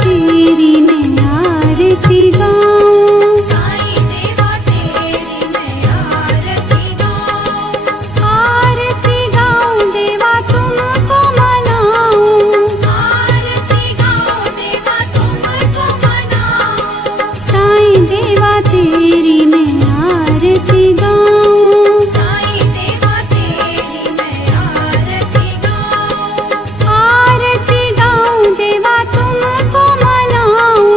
तेरी मैं आरती गाऊं, साईं देवा तेरी मैं आरती गाऊं, आरती गाऊं देवा तुमको मनाऊं, आरती गाऊं देवा तुमको मनाऊं, साईं देवा तेरी मैं आरती गाऊं, साईं देवा तेरी मैं आरती गाऊं, आरती गाऊं देवा तुमको मनाऊं,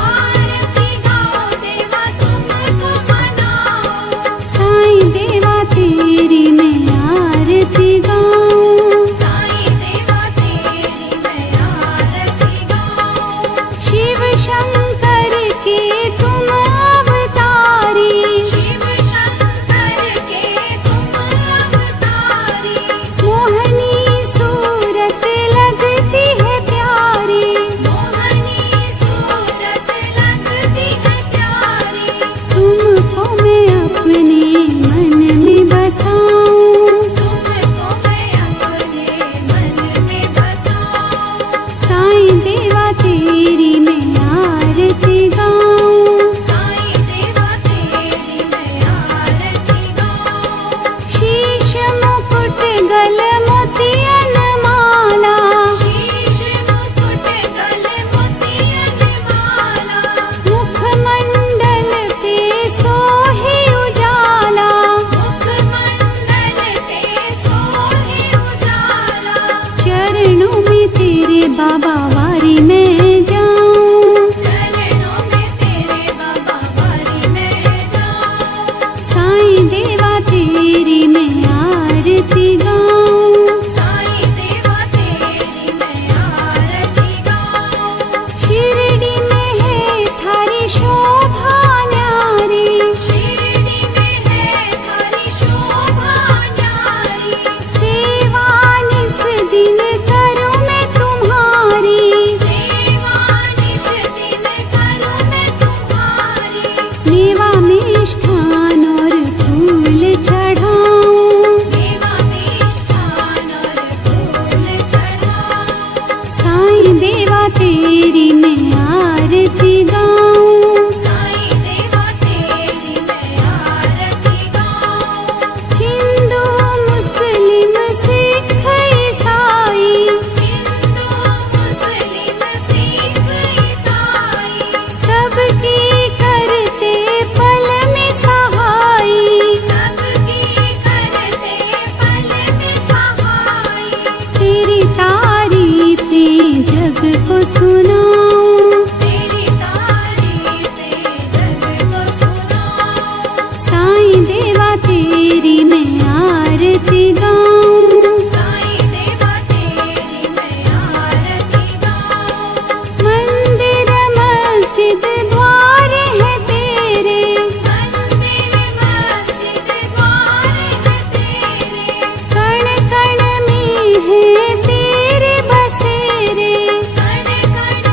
आरती गाऊं देवा तुमको मनाऊं, साईं देवा तेरी मैं आरती गाऊं, साईं देवा तेरी मैं आरती गाऊं, शिव शंकर के तुम अवतारी, शिव शंकर के तुम अवतारी, मोहनी सूरत लगती है प्यारी, मोहनी सूरत लगती है प्यारी, तुमको मैं अपने मन में बसाऊं, तुमको मैं अपने मन में बसाऊं, साईं देवा तेरी मैं आरती गाऊं, साईं देवा तेरी मैं आरती गाऊं, शीश मुकुट गल मोतियन माला, शीश मुकुट गले मोतियन माला, मुखमंडल पे सोहे उजाला, मुखमंडल पे सोहे उजाला, चरणों में तेरे बाबा वारी में जाऊं, चरणों में तेरे बाबा वारी में जाऊं, साईं देवा तेरी मैं आरती गाऊं, साईं देवा तेरी मैं आरती गाऊं, शिरडी में है थारी शोभा न्यारी, शिरडी में है थारी शोभा न्यारी, सेवा निस दिन करूं मैं तुम्हारी, सेवा निश दिन करूं मैं तुम्हारी, मेवा मिष्ठान और फूल चढ़ाऊं, देवा मिष्ठान और फूल चढ़ाऊं, साईं देवा तेरी मैं आरती गाऊं, साईं देवा तेरी मैं आरती गाऊं, हिंदू मुस्लिम सिख ईसाई, हिंदू मुस्लिम सिख ईसाई, सबकी करते पल में सहाई, सबकी करते पल में सहाई, तेरी तारीफें जग को सुनाऊं, तेरी तारीफें जग को सुनाऊं, साईं देवा तेरी मैं आरती गाऊं, साईं देवा तेरी मैं आरती गाऊं, मंदिर मस्जिद द्वार है तेरे, मंदिर मस्जिद द्वार है तेरे, कण कण में है तेरे बसेरे, कण कण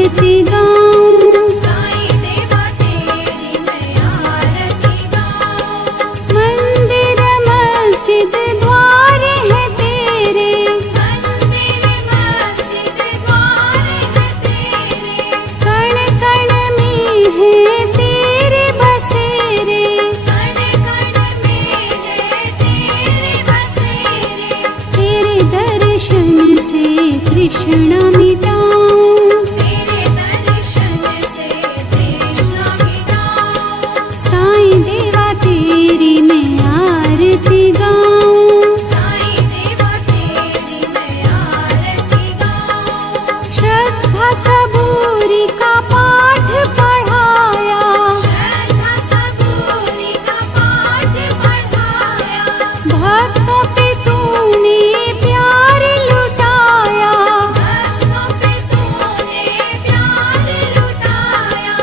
आरती गाऊं। साईं देवा तेरी मैं आरती गाऊं। मंदिर मस्जिद द्वार है तेरे, मंदिर मस्जिद द्वार है तेरे। कण कण में है तेरे बसेरे। कण कण में है तेरे बसेरे। तेरे दर्शन से तृष्णा मिटाऊं। तेरे दर्शन से तृष्णा मिटाऊं। साईं देवा तेरी मैं आरती गाऊं। साईं देवा तेरी मैं आरती गाऊं। श्रद्धा सबूरी का पाठ पढ़ाया, श्रद्धा सबूरी का पाठ पढ़ाया। भक्तों पे तूने प्यार लुटाया। भक्तों पे तूने प्यार लुटाया।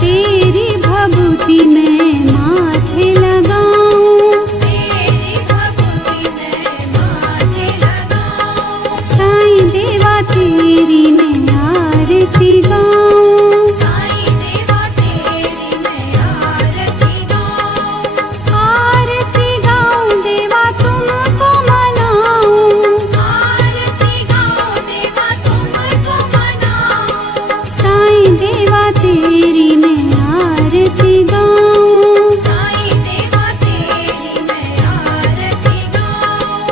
तेरी भभूति मैं माथे लगाऊं। तेरी भक्ति मैं माथे लगाऊं। साईं देवा तेरी मैं आरती गाऊं। साईं देवा तेरी मैं आरती गाऊं। आरती गाऊं देवा तुमको मनाऊं। आरती गाऊं देवा तुमको मनाऊं। साईं देवा तेरी मैं आरती गाऊं। साईं देवा तेरी मैं आरती गाऊं।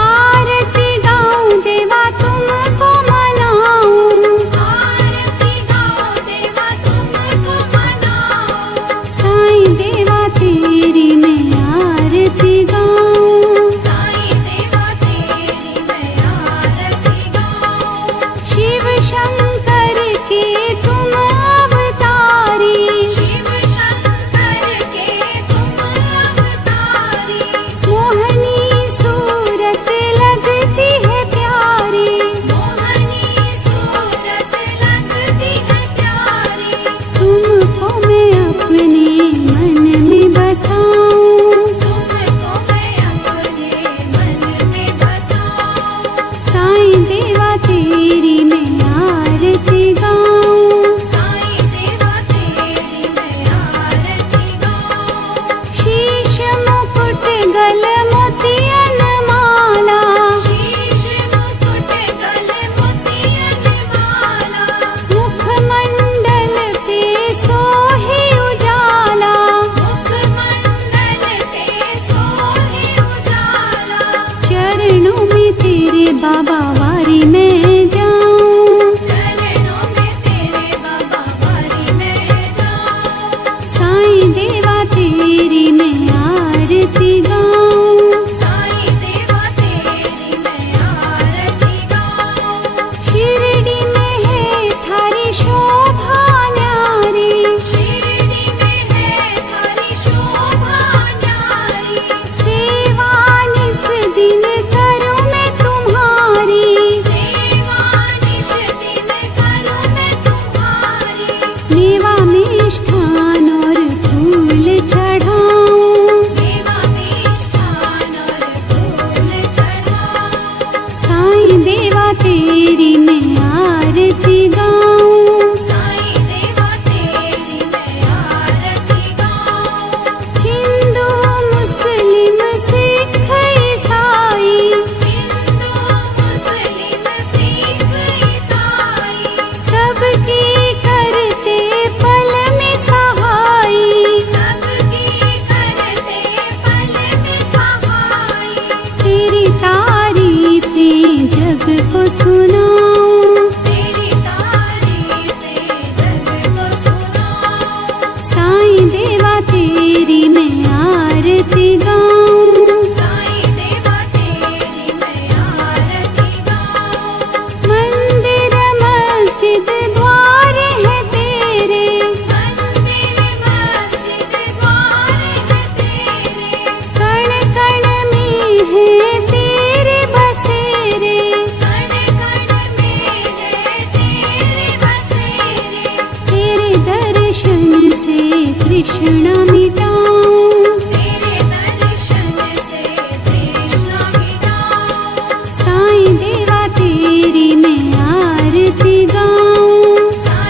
आरती गाऊं देवा तुमको मनाऊं। आरती गाऊं देवा तुमको मनाऊं। साईं देवा तेरी मैं आरती गाऊं। साईं देवा तेरी मैं आरती गाऊं। शिव शंकर के तुम अवतारी। शिव शंकर के तुम अवतारी। मोहनी सूरत लगती है प्यारी। मोहनी सूरत लगती है प्यारी। तुमको मैं अपने मन में बसाऊं। तुमको मैं अपने मन में बसाऊं। साईं देवा तेरी मैं आरती गाऊं। साईं देवा तेरी मैं आरती गाऊं। शीश मुकुट गल मोतियन माला। शीश मुकुट गल मोतियन माला। मुखमंडल पे सोहे उजाला। मुखमंडल पे सोहे उजाला। चरणों में तेरे बाबा वारी मैं जाऊं। चरणों में तेरे बाबा वारी मैं जाऊं। साईं देवा तेरी मैं आरती गाऊं। साईं देवा तेरी मैं आरती गाऊं। शिरडी में है थारी शोभा न्यारी। शिरडी में है थारी शोभा न्यारी। सेवा निस दिन करूं मैं तुम्हारी। सेवा निश दिन करूं मैं तुम्हारी। मेवा मिष्ठान और फूल चढ़ाऊं। देवा मिष्ठान और फूल चढ़ाऊं। साईं देवा तेरी मैं आरती गाऊं। साईं देवा तेरी मैं आरती गाऊं। हिंदू मुस्लिम सिख ईसाई। हिंदू मुस्लिम सिख ईसाई। सबकी करते पल में सहाई। सबकी करते पल में सहाई। तेरी तारीफें जग को सुनाऊं। तेरी तारीफें जग को सुनाऊं। साईं देवा तेरी मैं आरती गाऊं। साईं देवा तेरी मैं आरती गाऊं। मंदिर मस्जिद द्वार है तेरे, मंदिर मस्जिद द्वार है तेरे। कण कण में है तेरे बसेरे। कण कण में है तेरे बसेरे। तेरे दर्शन से तृष्णा मिटाऊं। तेरे दर्शन से तृष्णा मिटाऊं। साईं देवा तेरी मैं आरती गाऊं। साईं